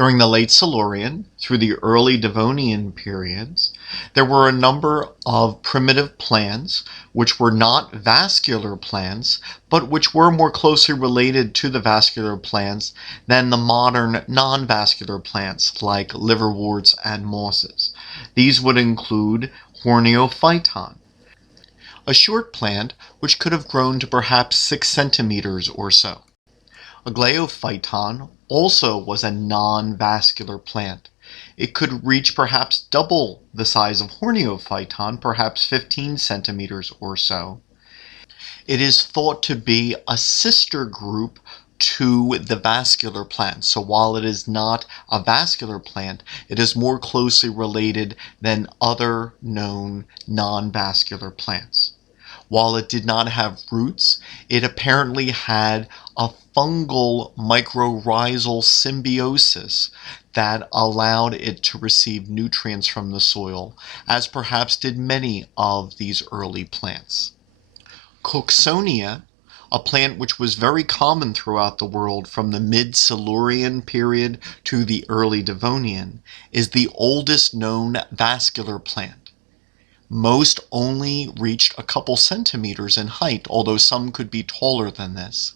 During the late Silurian through the early Devonian periods, there were a number of primitive plants which were not vascular plants, but which were more closely related to the vascular plants than the modern non-vascular plants like liverworts and mosses. These would include Horniophyton, a short plant which could have grown to perhaps 6 centimeters or so. Aglaophyton also was a non-vascular plant. It could reach perhaps double the size of Horniophyton, perhaps 15 centimeters or so. It is thought to be a sister group to the vascular plant. So while it is not a vascular plant, it is more closely related than other known non-vascular plants. While it did not have roots, it apparently had a fungal mycorrhizal symbiosis that allowed it to receive nutrients from the soil, as perhaps did many of these early plants. Cookonia, a plant which was very common throughout the world from the mid-Silurian period to the early Devonian, is the oldest known vascular plant. Most only reached a couple centimeters in height, although some could be taller than this.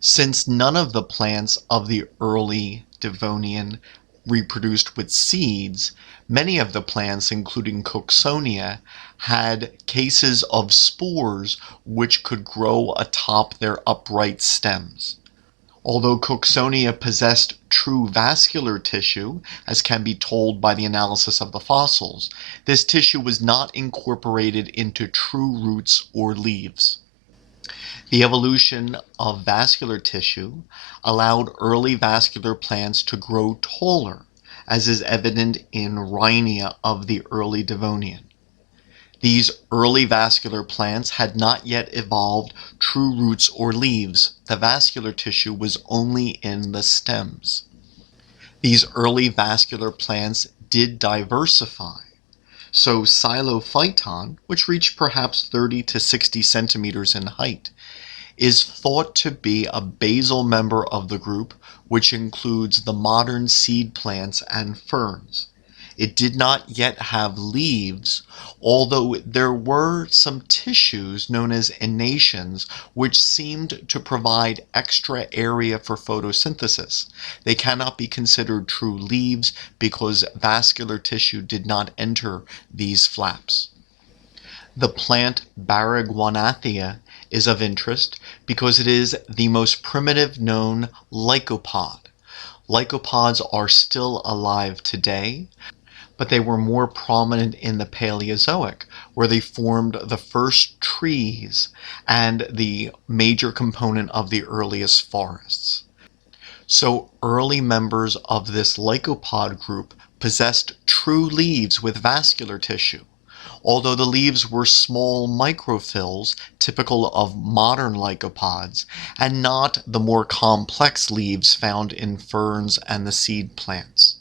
Since none of the plants of the early Devonian reproduced with seeds, many of the plants, including Cookonia, had cases of spores which could grow atop their upright stems. Although Cookonia possessed true vascular tissue, as can be told by the analysis of the fossils, this tissue was not incorporated into true roots or leaves. The evolution of vascular tissue allowed early vascular plants to grow taller, as is evident in Rhinia of the early Devonian. These early vascular plants had not yet evolved true roots or leaves. The vascular tissue was only in the stems. These early vascular plants did diversify. So Cyphyton, which reached perhaps 30 to 60 centimeters in height, is thought to be a basal member of the group, which includes the modern seed plants and ferns. It did not yet have leaves, although there were some tissues known as innations which seemed to provide extra area for photosynthesis. They cannot be considered true leaves because vascular tissue did not enter these flaps. The plant Baragwanathia is of interest because it is the most primitive known lycopod. Lycopods are still alive today, but they were more prominent in the Paleozoic, where they formed the first trees and the major component of the earliest forests. So early members of this lycopod group possessed true leaves with vascular tissue, although the leaves were small microphyls typical of modern lycopods, and not the more complex leaves found in ferns and the seed plants.